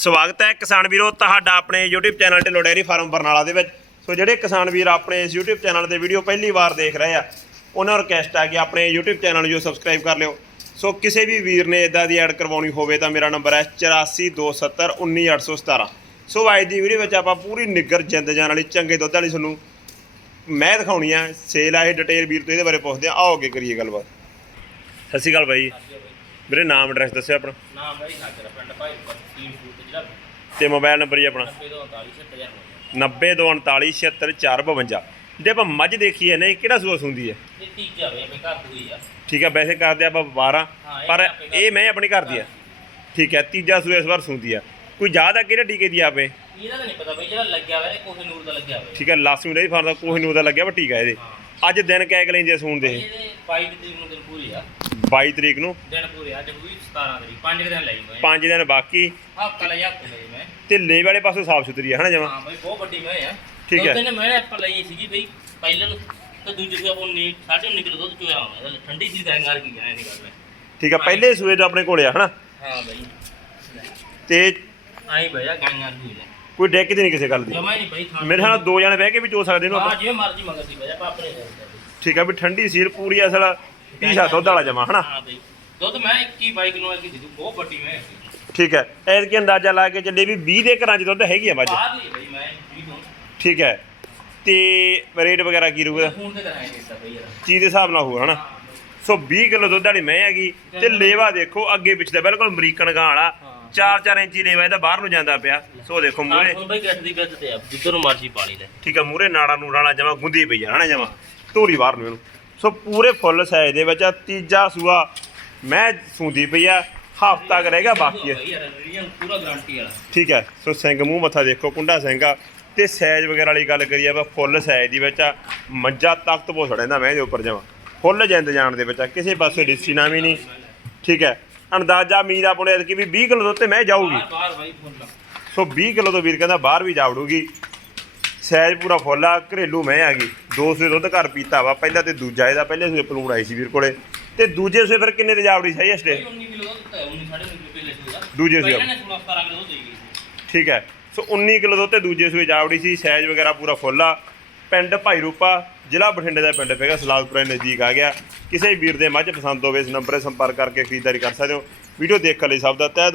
ਸਵਾਗਤ ਹੈ ਕਿਸਾਨ ਵੀਰੋ, ਤੁਹਾਡਾ ਆਪਣੇ YouTube channel Dhillon dairy farm Barnala ਦੇ ਵਿੱਚ। ਸੋ ਜਿਹੜੇ ਕਿਸਾਨ ਵੀਰ ਆਪਣੇ ਇਸ YouTube ਚੈਨਲ ਤੇ ਵੀਡੀਓ ਪਹਿਲੀ ਵਾਰ ਦੇਖ ਰਹੇ ਆ, ਉਹਨਾਂ ਨੂੰ ਰਿਕਵੈਸਟ ਆ ਕਿ ਆਪਣੇ YouTube ਚੈਨਲ ਨੂੰ ਜੋ ਸਬਸਕ੍ਰਾਈਬ ਕਰ ਲਿਓ। ਸੋ ਕਿਸੇ ਵੀ ਵੀਰ ਨੇ ਇਦਾਂ ਦੀ ਐਡ ਕਰਵਾਉਣੀ ਹੋਵੇ ਤਾਂ ਮੇਰਾ ਨੰਬਰ ਹੈ 8427191817 ਸੋ ਅੱਜ ਦੀ ਵੀਡੀਓ ਵਿੱਚ ਆਪਾਂ ਪੂਰੀ ਨਿੱਗਰ ਜਿੰਦ ਜਾਨ ਵਾਲੀ, ਚੰਗੇ ਦੁੱਧ ਵਾਲੀ ਤੁਹਾਨੂੰ ਮੈਂ ਦਿਖਾਉਣੀ ਆ। ਸੇਲ ਆ ਇਹ ਡਿਟੇਲ ਵੀਰ ਤੋਂ ਇਹਦੇ ਬਾਰੇ ਪੁੱਛਦੇ ਆ। ਆਓ ਅੱਗੇ ਕਰੀਏ ਗੱਲਬਾਤ। ਸਤਿ ਸ਼੍ਰੀ ਅਕਾਲ ਬਾਈ। ਵੀਰੇ ਨਾਮ ਐਡਰੈਸ ਦੱਸਿਓ ਆਪਣਾ। ਨਾਮ ਹੈ ਸਾਜਰਾ ਪਿੰਡ ਭਾਈ ਫੂਟ ਜਿਹੜਾ ਤੇ ਮੋਬਾਈਲ ਨੰਬਰ ਜੀ ਆਪਣਾ। 942 902474052 ਜੇ ਆਪਾਂ ਮੱਝ ਦੇਖੀਏ ਨਾ ਇਹ ਕਿਹੜਾ ਸੂਆ ਸੁੰਦੀ ਹੈ? ਇਹ ਤੀਜਾ ਵੇ ਆਪਣੇ ਘਰ ਦੀ ਆ। ਠੀਕ ਹੈ ਵੈਸੇ ਕਰਦੇ ਆਪਾਂ 12 ਹਾਂ, ਇਹ ਪਰ ਇਹ ਮੈਂ ਆਪਣੀ ਘਰ ਦੀ ਹੈ ਠੀਕ ਹੈ ਤੀਜਾ ਸੂਆ ਇਸ ਵਾਰ ਸੁੰਦੀ ਆ। ਕੋਈ ਜ਼ਿਆਦਾ ਕਿਹੜੇ ਟੀਕੇ ਦੀ ਆਪੇ? ਇਹਦਾ ਨਹੀਂ ਪਤਾ ਬਈ ਜਿਹੜਾ ਲੱਗਿਆ ਹੋਇਆ ਇਹ ਕੋਹੇ ਨੂਰ ਦਾ ਲੱਗਿਆ ਹੋਇਆ। ਠੀਕ ਹੈ ਲਾਸੂ ਦੇ ਫਾਰਮ ਦਾ ਕੋਈ ਨੂੰ ਦਾ ਲੱਗਿਆ ਵਾ ਟੀਕਾ ਇਹਦੇ। ਅੱਜ ਦਿਨ ਕਹਿ ਲੈਂਦੇ ਆ ਸੂਣ ਦੇ। ਇਹਦੇ 22 ਤਰੀਕ ਨੂੰ ਦਿਨ ਪੂਰੀ ਆ। 22 ਤਰੀਕ ਨੂੰ। ਦਿਨ ਪੂਰੇ ਅੱਜ ਹੋਈ 17 ਤਰੀਕ ਪੰਜ ਕੁ ਦਿਨ ਲਈ ਮੈਂ 5 ਦਿਨ ਬਾਕੀ। ਹਫਤਾ ਲਈ ਹਫਤਾ ਲਈ ਮੈਂ। ਤੇ ਲੇ ਵਾਲੇ ਪਾਸੋਂ ਸਾਫ਼ ਸੁਥਰੀ ਹੈ ਹਨਾ ਜਮਾ? ਹਾਂ ਬਈ ਬਹੁਤ ਵੱਡੀ ਮੈਂ ਆ। ਠੀਕ ਹੈ। ਦਿਨ ਮੈਂ ਆਪਾਂ ਲਈ ਸੀਗੀ ਬਈ ਪਹਿਲੇ ਤੇ ਦੂਜੇ ਨੂੰ ਆਪਾਂ ਨੀ 19.5 ਕਿਲੋ ਦੁੱਧ ਚੋਇਆ ਹੋਣਾ ਠੰਡੀ ਸੀ ਤਾਂ ਨਗਰ ਕੀ ਜਾਣੇ ਨਹੀਂ ਗੱਲ ਹੈ ਠੀਕ ਹੈ ਪਹਿਲੇ ਸੂਏ ਤੋਂ ਆਪਣੇ ਕੋਲੇ ਆ ਹਨਾ? ਹਾਂ ਬਈ। ਤੇ ਆਈ ਭਈਆ ਗਾਂਗਾਂ ਦੀ ਕੋਈ ਡੈਕ ਤੇ ਨਹੀਂ ਕਿਸੇ ਗੱਲ ਦੀ? ਜਮਾ ਹੀ ਨਹੀਂ ਬਈ ਮੇਰੇ ਨਾਲ ਦੋ ਜਣੇ ਬਹਿ ਕੇ ਵੀ ਚੋ ਸਕਦੇ ਇਹਨੂੰ ਹਾਂ ਆਪਾਂ ਜਿਵੇਂ ਮਰਜ਼ੀ ਮੰਗਾ ਸੀ ਭਈਆ ਆਪਾਂ ਆਪਣੇ ਠੀਕ ਹੈ ਵੀ ਠੰਡੀ ਸੀਲ ਪੂਰੀ ਅਸਲ ਪੀਸਾ ਦੁੱਧ ਵਾਲਾ ਜਮਾ ਹਨਾ? ਹਾਂ ਬਈ। ਦੁੱਧ ਮੈਂ 21 ਬਾਈਕ ਨੂੰ ਆ ਕੇ ਦਿੱਤੀ ਬਹੁਤ ਵੱਡੀ ਮੈਂ। ਠੀਕ ਹੈ। ਐਤਕੀ ਅੰਦਾਜ਼ਾ ਲਾ ਕੇ ਚੱਲੇ ਵੀ 20 ਦੇ ਘਰਾਂ 'ਚ ਦੁੱਧ ਹੈਗੀ ਆ ਮੱਝ ਬਾਹਰ ਲਈ ਬਈ ਮੈਂ ਤੋਂ। ਠੀਕ ਹੈ। ਤੇ ਰੇਟ ਵਗੈਰਾ ਕੀ ਰਹੂਗਾ ਫੋਨ ਤੇ ਕਰਾਂਗੇ ਇਸ ਦਾ ਬਈ ਯਾਰ। ਚੀਜ਼ ਦੇ ਹਿਸਾਬ ਨਾਲ ਹੋਊਗਾ ਹਨਾ? ਸੋ 20 ਕਿਲੋ ਦੁੱਧ ਵਾਲੀ ਮੈਂ ਹੈਗੀ। ਤੇ ਲੇਵਾ ਦੇਖੋ ਅੱਗੇ ਪਿਛਲੇ ਬਿਲਕੁਲ ਅਮਰੀਕਨ ਗਾਂ ਵਾਲਾ। 4-4 ਇੰਚੀ ਲੇਵਾ ਇਹਦਾ ਬਾਹਰ ਨੂੰ ਜਾਂਦਾ ਪਿਆ। ਸੋ ਦੇਖੋ ਮੂਰੇ ਹੁਣ ਬਈ ਦੀ ਤੇ ਆ ਜਿੱਧਰ ਮਰਜ਼ੀ ਲੈ। ਠੀਕ ਹੈ ਮੂਰੇ ਨਾੜਾ ਨੂੜਾ ਵਾਲਾ ਜਮਾ ਗੁੰਦੀ ਪਈ ਆ ਹਨਾ ਜਮਾ? ਧੂਰੀ ਬਾਹਰ ਨੂੰ ਇਹਨੂੰ। ਸੋ ਪੂਰੇ ਫੁੱਲ ਸਾਈਜ਼ ਦੇ ਵਿੱਚ ਆ ਤੀਜਾ ਸੂਆ ਮੈਂ ਸੂੰਦੀ ਪਈ ਆ ਹਫਤਾ ਕ ਰਹੇਗਾ ਬਾਕੀ ਪੂਰਾ ਗਾਰੰਟੀ ਵਾਲਾ। ਠੀਕ ਹੈ ਸੋ ਸਿੰਘ ਮੂੰਹ ਮੱਥਾ ਦੇਖੋ ਕੁੰਡਾ ਸਿੰਘ ਆ। ਤੇ ਸਾਈਜ਼ ਵਗੈਰਾ ਵਾਲੀ ਗੱਲ ਕਰੀਏ ਆਪਾਂ ਫੁੱਲ ਸਾਈਜ਼ ਦੀ ਵਿੱਚ ਆ ਮੱਝਾ ਤਖਤ ਪੋ ਛੜਿੰਦਾ ਮੈਂ ਦੇ ਉੱਪਰ ਜਾਵਾਂ। ਫੁੱਲ ਜਿੰਦ ਜਾਣ ਦੇ ਵਿੱਚ ਆ ਕਿਸੇ ਪਾਸੇ ਡਿਸੀ ਨਾ ਵੀ ਨਹੀਂ। ਠੀਕ ਹੈ ਅੰਦਾਜ਼ਾ ਮੀਰ ਆਪਣੇ ਐਤਕੀ ਵੀ 20 ਕਿਲੋ ਤੇ ਮੈਂ ਜਾਊਗੀ। ਸੋ 20 ਕਿਲੋ ਤੋਂ ਵੀਰ ਕਹਿੰਦਾ ਬਾਹਰ ਵੀ ਜਾਵੜੂਗੀ। ਸਾਈਜ਼ ਪੂਰਾ ਫੁੱਲ ਆ ਘਰੇਲੂ ਮੈਂ ਹੈਗੀ ਦੋ ਸੂਏ ਦੁੱਧ ਘਰ ਪੀਤਾ ਵਾ ਪਹਿਲਾਂ ਤੇ ਦੂਜਾ ਇਹਦਾ ਪਹਿਲੇ ਸੂਏ ਪਲੂਣ ਆਈ ਸੀ ਵੀਰ ਕੋਲੇ। ਤੇ ਦੂਜੇ ਸੂਏ ਫਿਰ ਕਿੰਨੇ ਤੇ ਜਾਵੜੀ ਸਹੀ ਅਸਟੇ 19 ਕਿਲੋ ਦੁੱਧ ਹੈ 19 ਸਾਢੇ 19 ਕਿਲੋ ਲੀਟਰ ਦਾ। ਦੂਜੇ ਸੂਏ। ਪਹਿਲਾਂ ਨੇ 16 17 ਕਿਲੋ ਦੁੱਧ ਦੇਈ ਠੀਕ ਹੈ। ਸੋ 19 ਕਿਲੋ ਦੁੱਧ ਤੇ ਦੂਜੇ ਸੂਏ ਜਾਵੜੀ ਸੀ ਸਾਈਜ਼ ਵਗੈਰਾ ਪੂਰਾ ਫੁੱਲ ਆ। ਪਿੰਡ ਭਾਈ ਰੂਪਾ ਜ਼ਿਲ੍ਹਾ ਬਠਿੰਡੇ ਦਾ ਪਿੰਡ ਪੈਗਾ ਸਲਾਦਪੁਰੇ ਨਜ਼ਦੀਕ ਆ ਗਿਆ। ਕਿਸੇ ਵੀਰ ਦੇ ਮੱਝ ਪਸੰਦ ਹੋਵੇ ਇਸ ਨੰਬਰ 'ਤੇ ਸੰਪਰਕ ਕਰਕੇ ਖਰੀਦਦਾਰੀ ਕਰ ਸਕਦੇ ਹੋ। ਵੀਡੀਓ ਦੇਖਣ ਲਈ ਸਭ ਦਾ ਤਹਿ